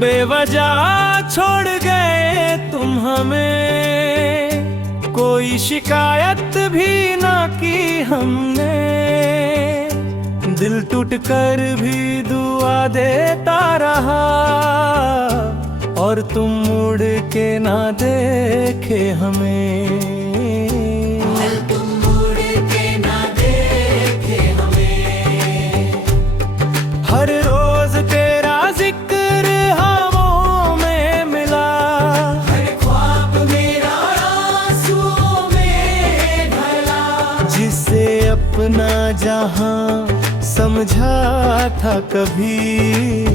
बेवजह छोड़ गए तुम हमें, कोई शिकायत भी ना की हमने। दिल टूट कर भी दुआ देता रहा, और तुम मुड़ के ना देखे हमें। हर रोज तेरा जिक्र हवाओं में मिला, हर ख्वाब मेरा आंसुओं में ढला। जिसे अपना जहां समझा था कभी,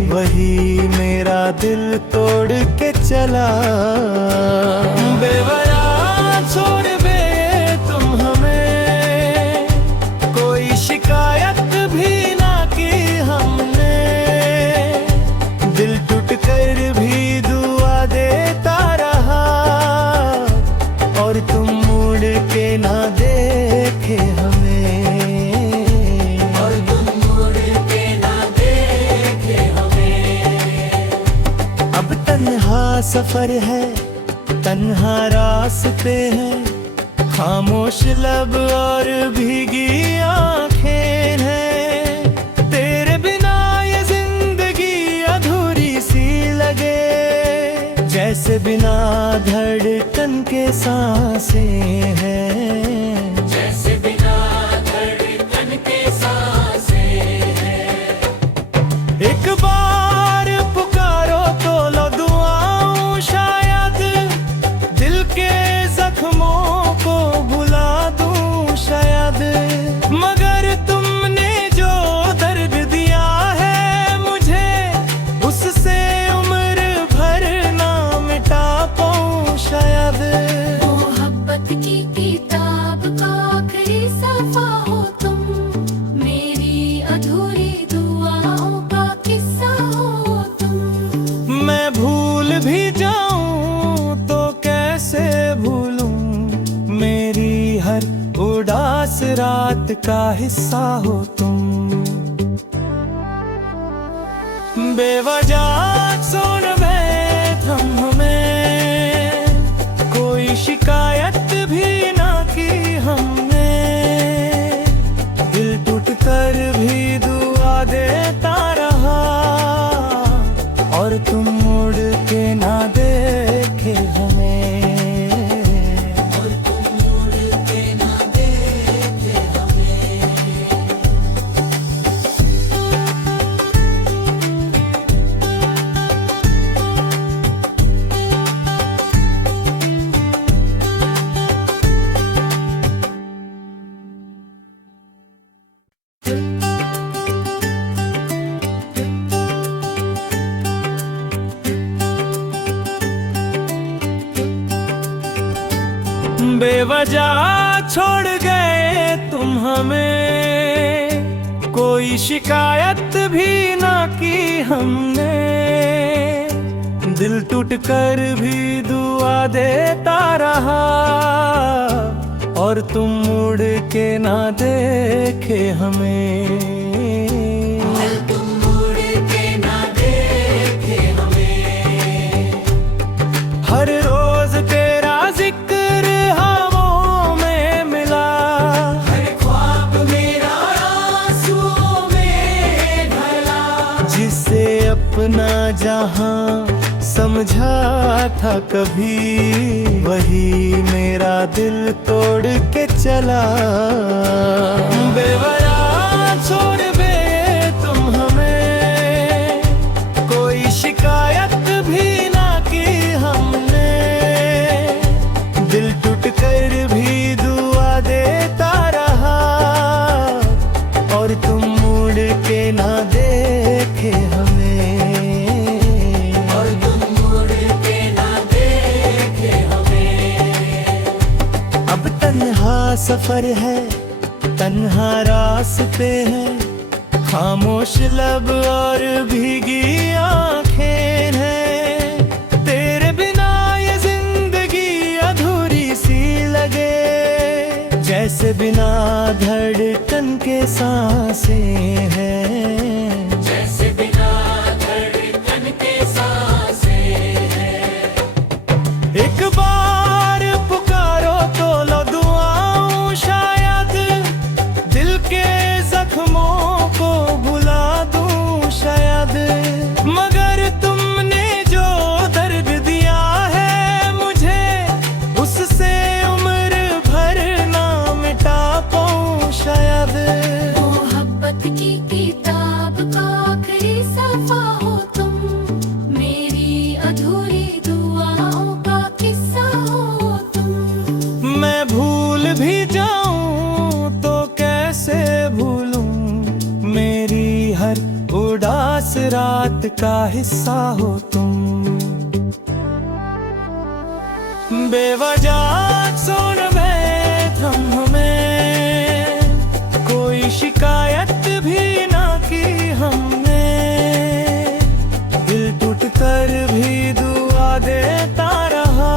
वही मेरा दिल तोड़ के चला। बेवजह छोड़ गए तुम हमें, कोई शिकायत भी ना की हमने। दिल टूट कर भी दुआ देता रहा, और तुम मुड़ के ना देखे हमें। तन्हा सफर है, तन्हा रास्ते हैं, खामोश लब और भीगी आंखें हैं। तेरे बिना ये जिंदगी अधूरी सी लगे, जैसे बिना धड़कन के सांसें हैं। जैसे बिना धड़कन के सांसें हैं। एक बार पुकारो तो लो दुआओं, शायद दिल के जख्मों को भुला दूं शायद। मगर तुमने जो दर्द दिया है मुझे, उससे उम्र भर ना मिटा पाऊं शायद। मोहब्बत की किताब का आखिरी सफा हो तुम, मेरी अधूरी दुआओं का किस्सा हो तुम। मैं भूल भी जाऊं तो कैसे भूलूं, मेरी हर उदास रात का हिस्सा हो तुम। बेवजह छोड़ गए तुम हमें, कोई शिकायत भी ना की हमने। दिल टूट कर भी दुआ देता रहा, और तुम मुड़ के ना देखे हमें। और तुम मुड़ के ना देखे हमें। बेवजह छोड़ गए तुम हमें, कोई शिकायत भी ना की हमने। दिल टूट कर भी दुआ देता रहा, और तुम मुड़ के ना देखे हमें। हर रोज तेरा जिक्र हवाओं में मिला, हर ख्वाब मेरा आंसुओं में ढला। जिसे अपना जहां समझा था कभी, वही मेरा दिल तोड़ के चला। बेवजह छोड़ गए तुम हमें, कोई शिकायत भी ना की हमने। दिल टूट कर भी दुआ देता रहा, और तुम मुड़ के ना देखे हमें। और तुम मुड़ के ना देखे हमें। अब तन्हा सफर है, तन्हा रास्ते हैं, खामोश लब और भीगी आंखें हैं। तेरे बिना ये जिंदगी अधूरी सी जैसे बिना धड़कन के सांसें हैं, जैसे बिना धड़कन के सांसें हैं। एक बार पुकारो तो लो दुआओं, शायद दिल के जख्मों को भुला दूं शायद, मगर तुमने जो दर्द दिया है मुझे, उससे उम्र भर ना मिटा पाऊं शायद। मोहब्बत की किताब का आखिरी सफ़ा हो तुम, मेरी अधूरी दुआओं का किस्सा हो तुम। मैं भूल भी जाऊं तो कैसे भूलूं, मेरी हर उदास रात का हिस्सा हो तुम। बेवजह सुन में थम हमें, कोई शिकायत भी ना की हमने, दिल टूट कर भी दुआ देता रहा,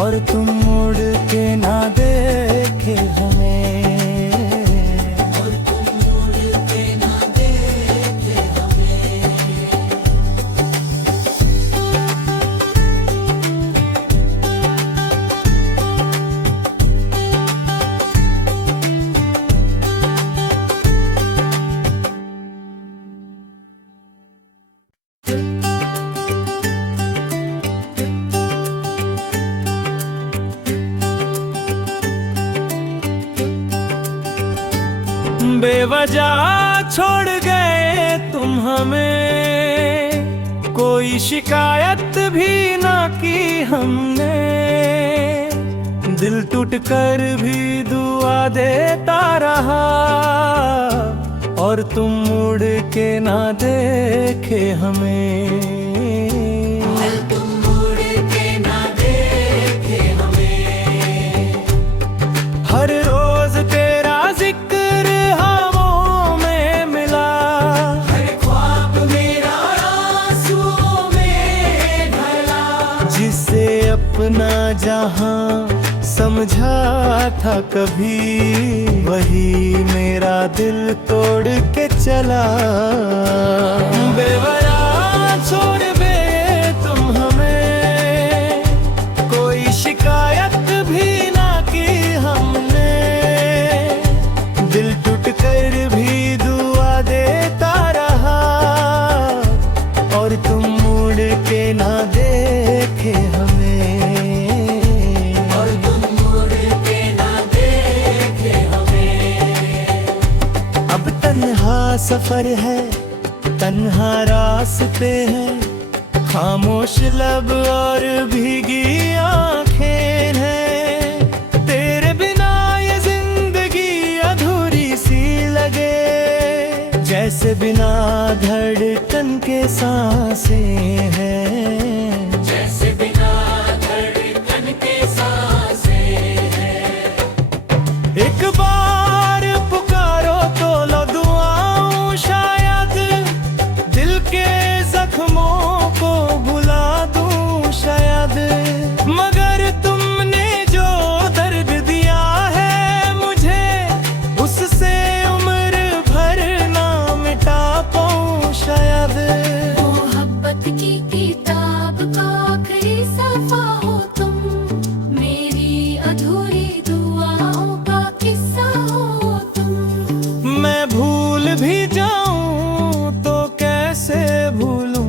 और तुम मुड़ के ना देखे हमें, और तुम मुड़ के ना देखे हमें। बेवजह छोड़ गए तुम हमें, कोई शिकायत भी ना की हमने, दिल टूट कर भी दुआ देता रहा, और तुम मुड़ के ना देखे हमें, तुम मुड़ के ना देखे हमें। हर रोज तेरा जिक्र हवाओं में मिला, हर ख्वाब मेरा आंसुओं में ढला, जिसे अपना जहां समझा था कभी, वही मेरा दिल तोड़ के चला। बेवजह छोड़ गए तुम हमें, कोई शिकायत भी ना की हमने, दिल टूट कर भी दुआ देता रहा, और तुम मुड़ के ना देखे हमें, और तुम मुड़ के ना देखे हमें। अब तन्हा सफर है, तन्हा रास्ते हैं, खामोश लब और भीगी आंखें हैं, तेरे बिना ये जिंदगी अधूरी सी लगे, जैसे बिना धड़कन के सांसें हैं, जैसे बिना धड़कन के सांसें हैं। एक बार पुकारो तो लो दुआओं, शायद दिल के जख्मों को भुला दूं शायद, मगर तुमने जो दर्द दिया है मुझे, उससे उम्र भर ना मिटा पाऊं शायद। मोहब्बत की किताब का आखिरी सफ़ा हो तुम, मेरी अधूरी दुआओं का किस्सा हो तुम। मैं भूल भी जाऊं तो कैसे भूलूं,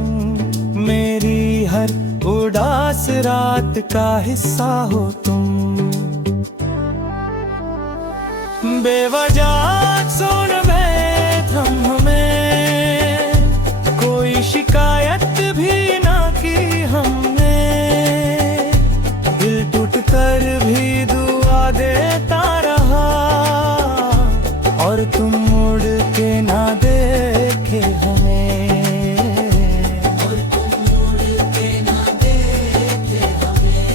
मेरी हर उदास रात का हिस्सा हो तुम। बेवजह सुन में थम हमें, कोई शिकायत भी ना की हमने, दिल टूट कर भी दुआ देता रहा, और तुम मुड़ के ना देखे हमें, और तुम मुड़ के ना देखे हमें।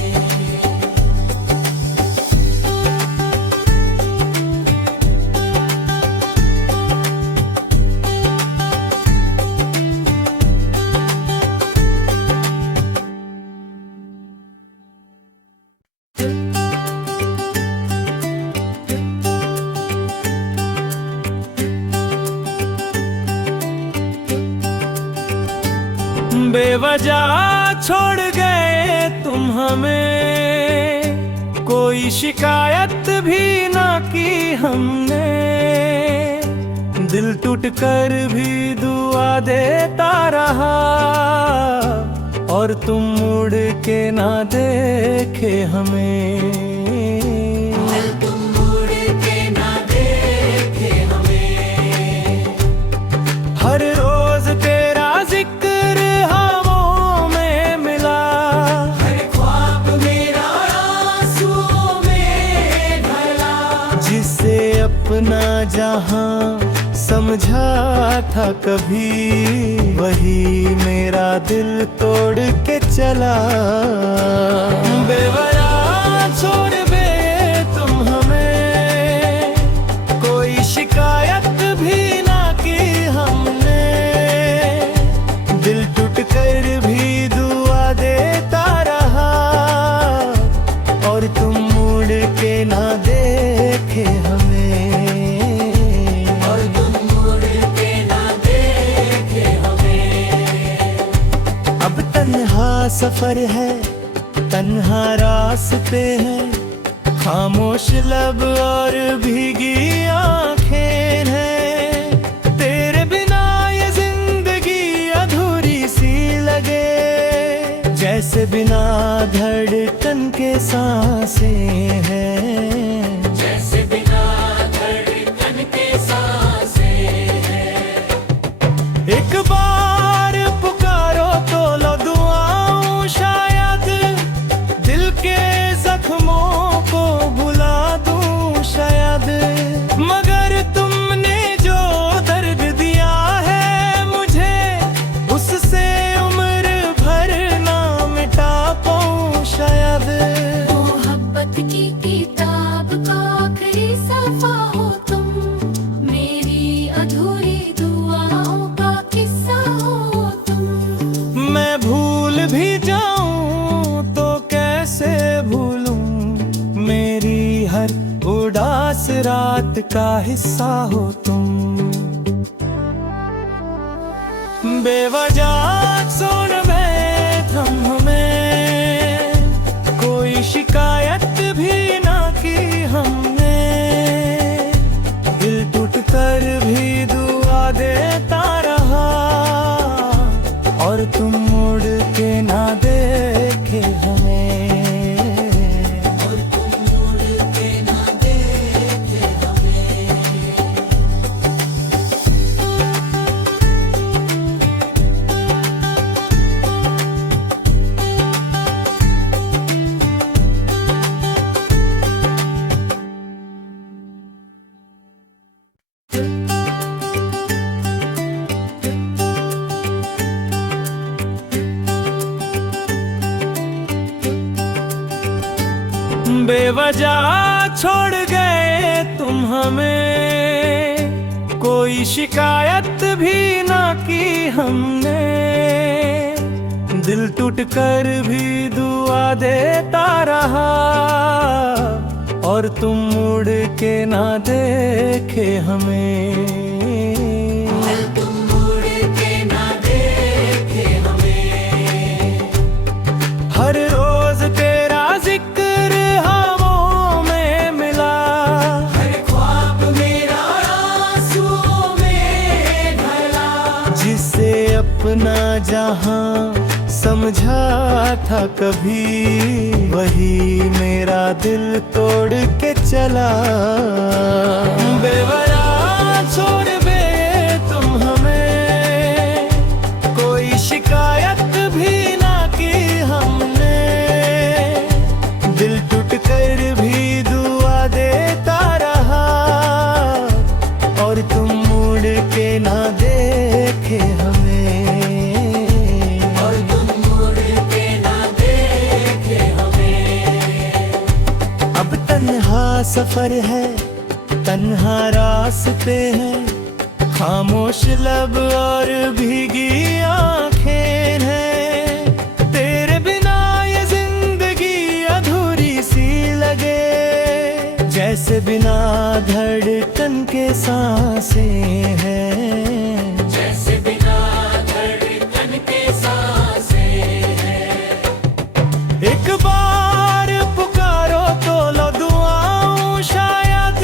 बेवजह छोड़ गए तुम हमें, कोई शिकायत भी ना की हमने। दिल टूट कर भी दुआ देता रहा, और तुम मुड़ के ना देखे हमें। तुम मुड़ के ना देखे हमें। हर रोज तेरा जिक्र हवाओं में मिला, हर ख्वाब मेरा आंसुओं में ढला। जिसे अपना जहां समझा था कभी, वही मेरा दिल तोड़ के चला। बेवजह छोड़ गए तुम हमें, कोई शिकायत भी ना की हमने। दिल टूट कर भी दुआ देता रहा, और तुम मुड़ के ना देखे हमें। तन्हा सफर है, तन्हा रास्ते हैं, खामोश लब और भीगी आंखें हैं। तेरे बिना ये जिंदगी अधूरी सी लगे, जैसे बिना धड़कन के सांसें हैं। जैसे बिना धड़कन के सांसें हैं। एक बार पुकारो तो लो दुआओं, शायद दिल के जख्मों को भुला दूं शायद। मगर तुमने जो दर्द दिया है मुझे, उससे उम्र भर ना मिटा पाऊं शायद। मोहब्बत की किताब का आखिरी सफ़ा हो तुम, मेरी अधूरी दुआओं का किस्सा हो तुम। मैं भूल भी जाऊं तो कैसे भूलूं, मेरी हर उदास रात का हिस्सा हो तुम। बेवजह सुन में थम हमें, कोई शिकायत भी ना की हमने। दिल टूट कर भी दुआ देता रहा, और तुम मुड़ के ना देखे हमें। और तुम मुड़ के ना देखे हमें। बेवजह छोड़ गए तुम हमें, कोई शिकायत भी ना की हमने। दिल टूट कर भी दुआ देता रहा, और तुम मुड़ के ना देखे हमें। तुम मुड़ के ना देखे हमें। हर रोज तेरा जिक्र हवाओं में मिला, हर ख्वाब मेरा आंसुओं में ढला। जिसे अपना जहां समझा था कभी, वही मेरा दिल तोड़ के चला। बेवजह छोड़ गए तुम हमें, कोई शिकायत भी ना की हमने। दिल टूट कर भी दुआ देता रहा, और तुम मुड़ के ना देखे हमें। और तुम मुड़ के ना देखे हमें। अब तन्हा सफर है, तन्हा रास्ते हैं, खामोश लब और भीगी आंखें हैं। तेरे बिना ये जिंदगी अधूरी सी लगे, जैसे बिना धड़कन के सांसें हैं। जैसे बिना धड़कन के सांसें एक बार पुकारो तो लो दुआओं, शायद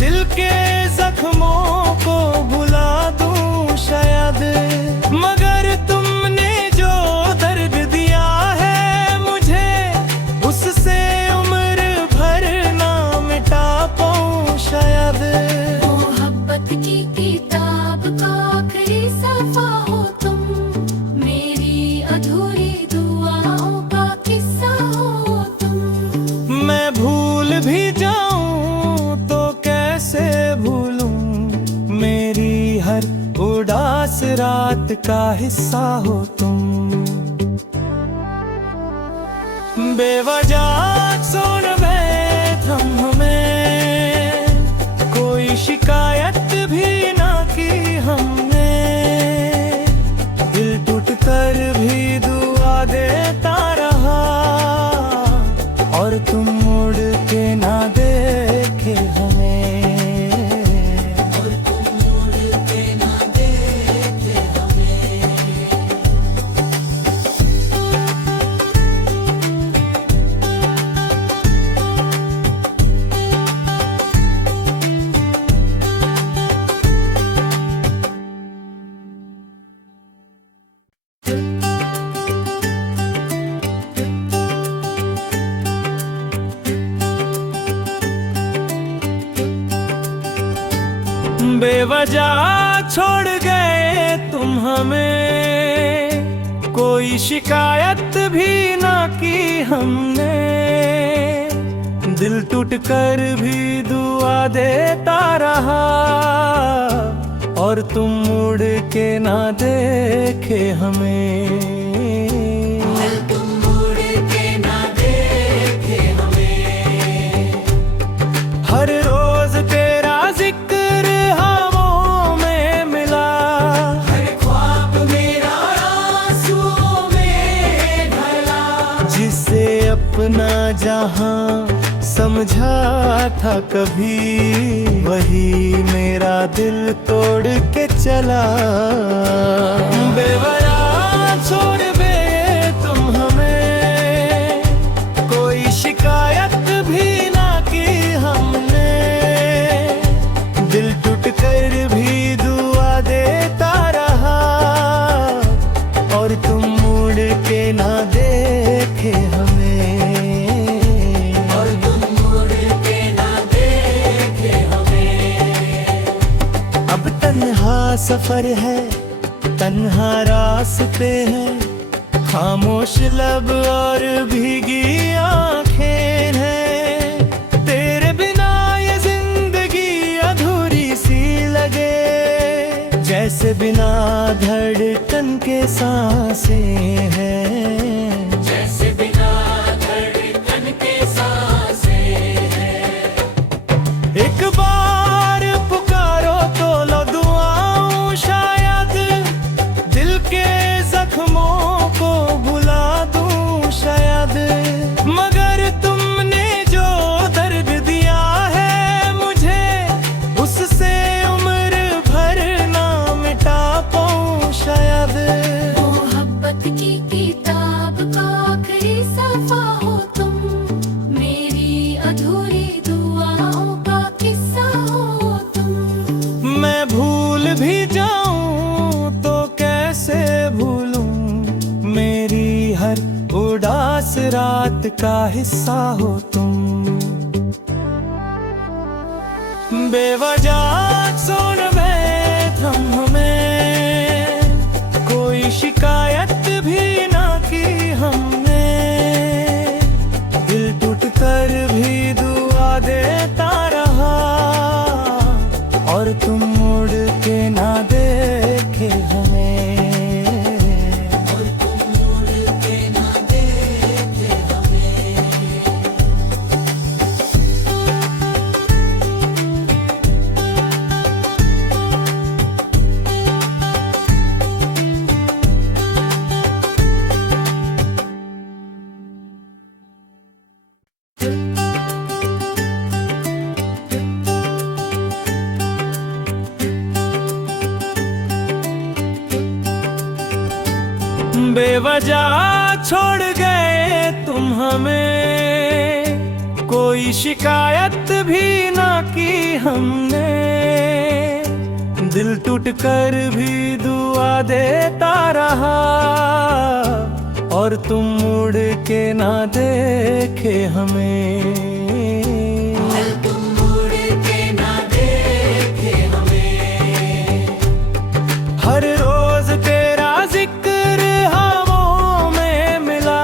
दिल के जख्मों को भुला दूं शायद। मगर तुमने जो दर्द दिया है मुझे, उससे उम्र भर ना मिटा पाऊं शायद। मोहब्बत की किताब का आखिरी सफ़ा हो तुम, मेरी अधूरी दुआओं का किस्सा हो तुम। मैं भूल भी जाऊं तो कैसे भूलूं, मेरी हर उदास रात का हिस्सा हो तुम। बेवजह सुन थम हमें, कोई शिकायत भी ना की हमने। दिल टूट कर भी दुआ देता रहा, और तुम मुड़ के ना देखे हमें। और तुम मुड़ के ना देखे हमें। बेवजह छोड़ गए तुम हमें, कोई शिकायत भी ना की हमने। दिल टूट कर भी दुआ देता रहा, और तुम मुड़ के ना देखे हमें। तुम मुड़ के ना देखे हमें। हर रोज तेरा जिक्र हवाओं में मिला, हर ख्वाब मेरा आंसुओं में ढला। जिसे अपना जहां समझा था कभी, वही मेरा दिल तोड़ के चला। बेवजह छोड़ गए तुम हमें, कोई शिकायत भी ना की हमने। दिल टूट कर भी दुआ देता रहा, और तुम मुड़ के ना देखे हमें। और तुम मुड़ के ना देखे हमें। अब तन्हा सफर है, तन्हा रास्ते हैं, खामोश लब और भीगी आंखें हैं। तेरे बिना ये जिंदगी अधूरी सी लगे, जैसे बिना धड़कन के सांसें हैं। जैसे बिना धड़कन के सांसें हैं। एक बार पुकारो तो लो दुआओं, शायद दिल के जख्मों को भुला दूं शायद। मगर तुमने जो दर्द दिया है मुझे, उससे उम्र भर ना मिटा पाऊं शायद। मोहब्बत की किताब का आखिरी सफ़ा हो तुम, मेरी अधूरी दुआओं का किस्सा हो तुम। मैं भूल भी जाऊं तो कैसे भूलूं, मेरी हर उदास रात का हिस्सा हो तुम। बेवजह सुन थम हमें, कोई शिकायत भी ना की हमने। दिल टूट कर भी दुआ देता रहा, और तुम मुड़ के ना देखे हमें। और तुम मुड़ के ना देखे हमें। बेवजह छोड़ गए हमें, कोई शिकायत भी ना की हमने। दिल टूट कर भी दुआ देता रहा, और तुम मुड़ के ना देखे हमें। तुम मुड़ के ना देखे हमें। हर रोज तेरा जिक्र हवाओं में मिला,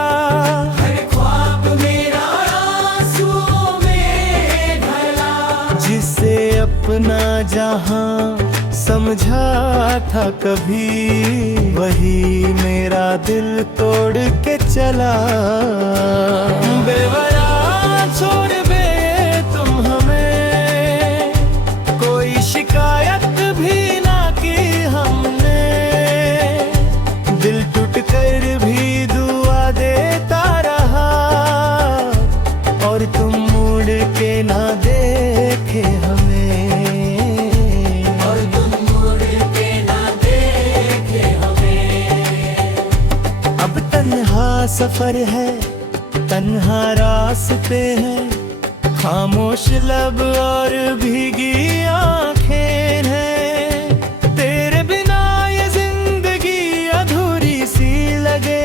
हर ख्वाब मेरा आंसुओं में ढला। जिसे अपना जहां समझा था कभी, वही मेरा दिल तोड़ के चला। बेवजह छोड़ बे तुम हमें, कोई शिकायत भी ना की हमने। दिल टूट कर भी दुआ देता रहा, और तुम मुड़ के ना देखे हमें। अब तन्हा सफर है, तन्हा रास्ते हैं, खामोश लब और भीगी आंखें हैं। तेरे बिना ये जिंदगी अधूरी सी लगे,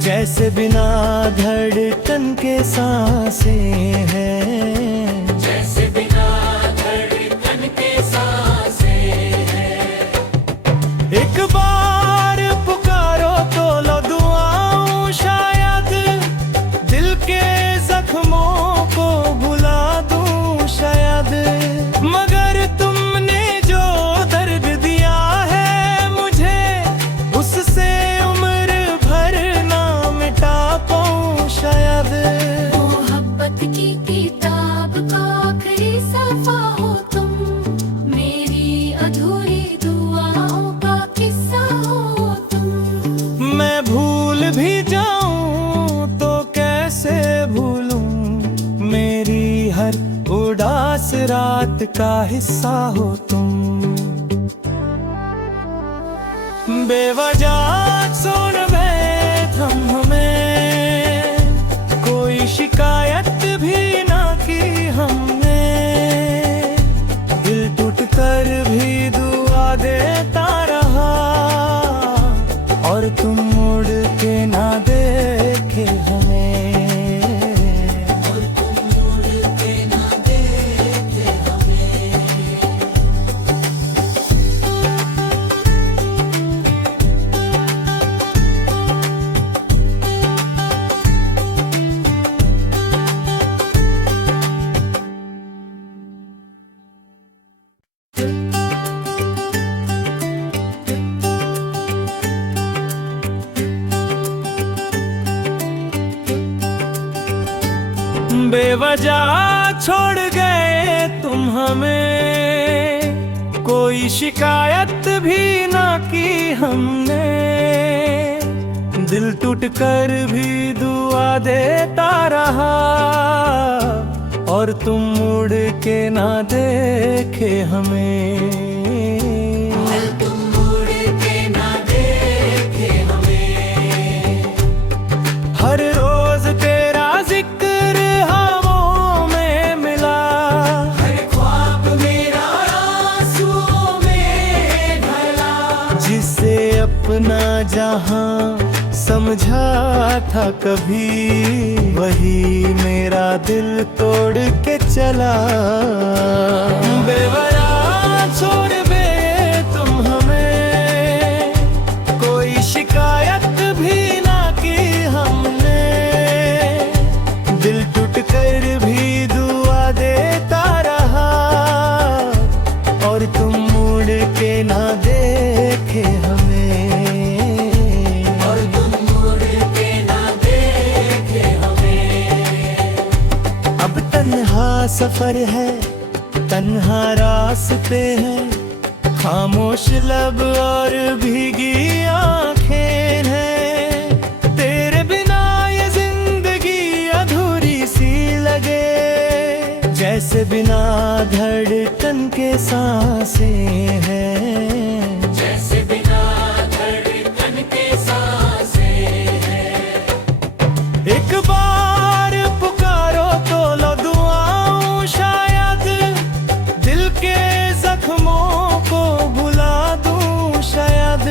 जैसे बिना धड़कन के सांसें हैं। जैसे बिना धड़कन के सांसें हैं। एक बार पुकारो तो लो दुआओं, शायद दिल के जख्मों को भुला दूं शायद। मगर तुमने जो दर्द दिया है मुझे, उससे उम्र भर ना मिटा पाऊं शायद। मोहब्बत की किताब का आखिरी सफा हो तुम, मेरी अधूरी दुआओं का किस्सा हो तुम। मैं भूल भी जाऊं तो कैसे भूलूं, मेरी हर उदास रात का हिस्सा हो तुम। बेवजह सुन थम हमें, कोई शिकायत भी ना की हमने। दिल टूट कर भी दुआ देता रहा, और तुम मुड़ के ना देखे हमें। और तुम मुड़ के ना देखे हमें। बेवजह छोड़ गए तुम हमें, कोई शिकायत भी ना की हमने। दिल टूट कर भी दुआ देता रहा, और तुम मुड़ के ना देखे हमें। तुम मुड़ के ना देखे हमें। हर रोज तेरा जिक्र हवाओं में मिला, हर ख्वाब मेरा आंसुओं में ढला। जिसे अपना जहां समझा था कभी, वही मेरा दिल तोड़ के चला। बेवजह छोड़ बे तुम हमें, कोई शिकायत भी ना की हमने। दिल टूट कर भी दुआ देता रहा, और तुम मुड़ के ना देखे हमें। और तुम मुड़ के ना देखे हमें। अब तन्हा सफर है, तन्हा रास्ते हैं, खामोश लब और भीगी आंखें हैं। तेरे बिना ये जिंदगी अधूरी सी लगे, जैसे बिना धड़कन के सांसें हैं। जैसे बिना धड़कन के सांसें हैं। एक बार पुकारो तो लो दुआओं, शायद दिल के जख्मों को भुला दूं शायद।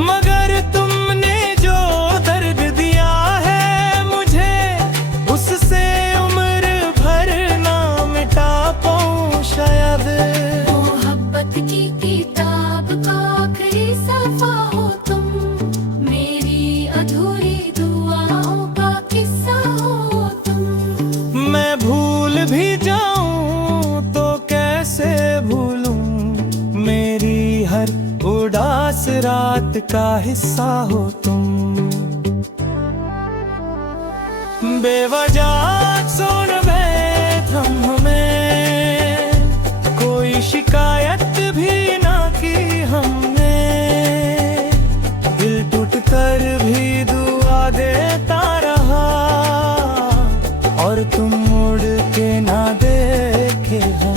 मगर तुमने जो दर्द दिया है मुझे, उससे उम्र भर ना मिटा पाऊं शायद। मोहब्बत की किताब का आखिरी सफ़ा हो तुम, मेरी अधूरी दुआओं का किस्सा हो तुम। मैं भूल भी जाऊं तो कैसे भूलूं, मेरी हर उदास रात का हिस्सा हो तुम। बेवजह सुन बैठम हमें, कोई शिकायत भी ना की हमने। दिल टूट कर भी दुआ देता रहा, और तुम मुड़ के ना देखे हमें।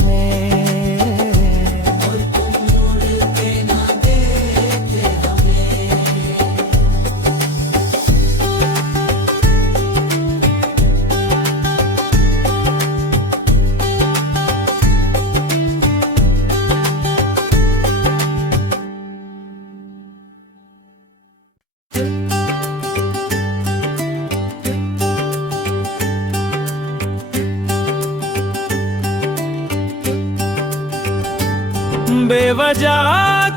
बेवजह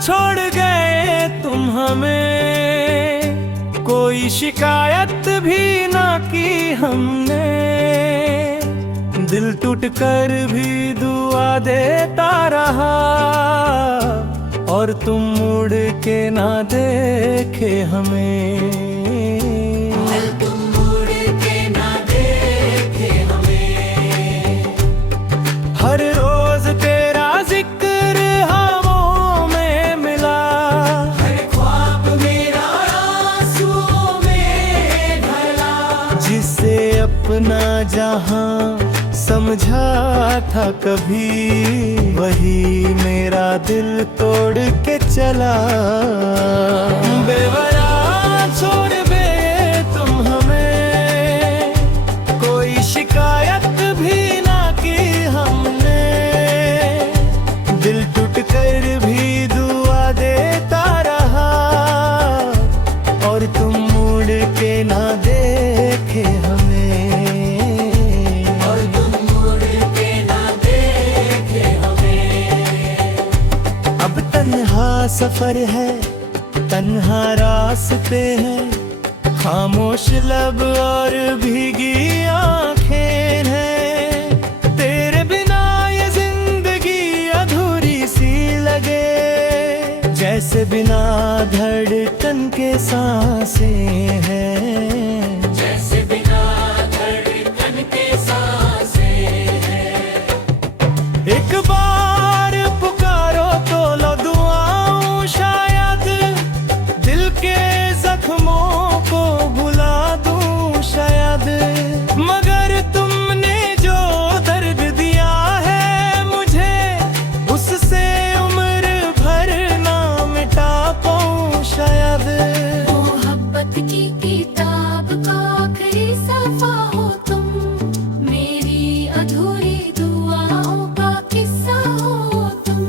छोड़ गए तुम हमें, कोई शिकायत भी ना की हमने। दिल टूट कर भी दुआ देता रहा, और तुम मुड़ के ना देखे हमें। तुम मुड़ के ना देखे हमें। हर रोज तेरा जिक्र हवाओं में मिला, हर ख्वाब मेरा आंसुओं में ढला। जिसे अपना जहां समझा था कभी, वही मेरा दिल तोड़ के चला। बेवजह छोड़ गए तुम हमें, कोई शिकायत भी ना की हमने। दिल टूट कर भी दुआ देता रहा, और तुम मुड़ के ना देखे हमें। और तुम मुड़ के ना देखे हमें। अब तन्हा सफर है, तन्हा रास्ते हैं, खामोश लब और भीगी आंखें हैं। तेरे बिना ये जिंदगी अधूरी सी लगे, जैसे बिना धड़कन के सांसें हैं। जैसे बिना धड़कन के सांसें हैं। एक बार पुकारो तो लो दुआओं, शायद दिल के जख्मों को भुला दूं शायद। मगर तुमने जो दर्द दिया है मुझे, उससे उम्र भर ना मिटा पाऊं शायद। मोहब्बत की किताब का आखिरी सफ़ा हो तुम, मेरी अधूरी दुआओं का किस्सा हो तुम।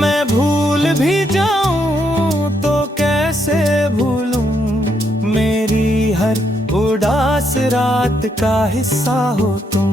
मैं भूल भी जाऊं तो कैसे भूलूं, मेरी हर उदास रात का हिस्सा हो तुम।